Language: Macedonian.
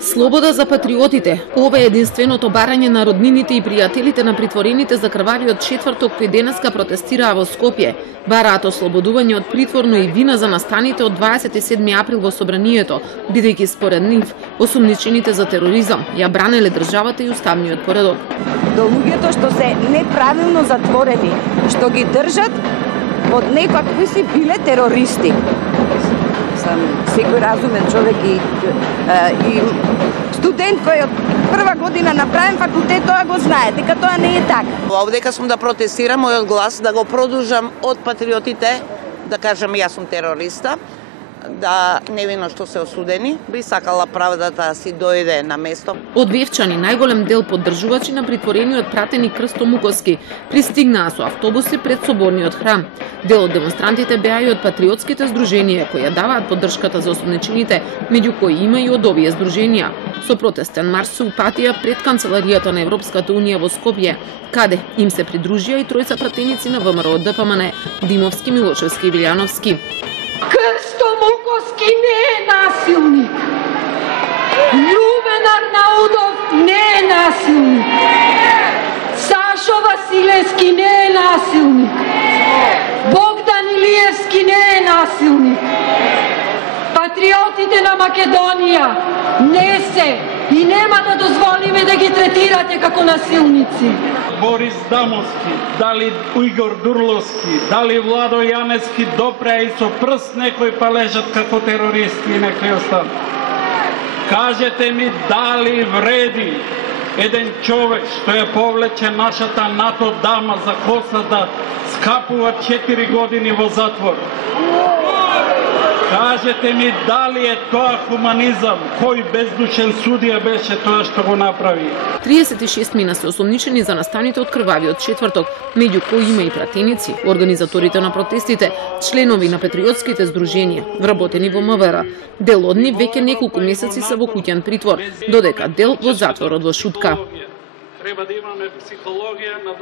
Слобода за патриотите. Ова е единственото барање на роднините и пријателите на притворените за крвавиот четврток кои денеска протестираа во Скопје. Бараат ослободување од притворно и вина за настаните од 27 април во собранието, бидејќи според нив осумничените за тероризам ја бранеле државата и уставниот поредок. До луѓето што се неправилно затворени, што ги држат од некакви си биле терористи. Секој разумен човек и студент кој од прва година на правен факултет тоа го знае, дека тоа не е така. Овдека сум да протестирам мојот глас, да го продолжам од патриотите, да кажам јас сум терориста, да невино што се осудени, би сакала правдата си дојде на место. Од Вевчани најголем дел поддржувачи на притворениот пратеник Крсто Муковски пристигнаа со автобуси пред соборниот храм. Дел од демонстрантите беа и од патриотските здруженија кои ја даваат поддршката за осумничените, меѓу кои има и од овие здруженија. Со протестен марш се упатија пред канцеларијата на Европската унија во Скопје, каде им се придружија и тројца пратеници на ВМРО од ДПМН, Димовски, Милошевски и Вилјановски. Крсто Муковски не е насилник. Љубен Арнаудов не е насилник. Сашо Василевски не е насилник. Богдан Илиевски не е насилник. Патриотите на Македонија не се и нема да дозволиме да ги третирате како насилници. Борис Дамовски, дали Ујгор Дурловски, дали Владо Јанески допреа и со прст некои па лежат како терористи и некои остан. Кажете ми дали вреди еден човек што ја повлече нашата НАТО дама за коса да скапува 4 години во затвор. Кажете ми дали е тоа хуманизам, кој бездушен судија беше тоа што го направи. 36 мина се осумничени за настаните од крвавиот четврток, меѓу кои има и пратеници, организаторите на протестите, членови на патриотските здруженија, вработени во МВР. Дел од нив веќе неколку месеци се во куќен притвор, додека дел во затворот во Шутка. Треба да имаме психологија на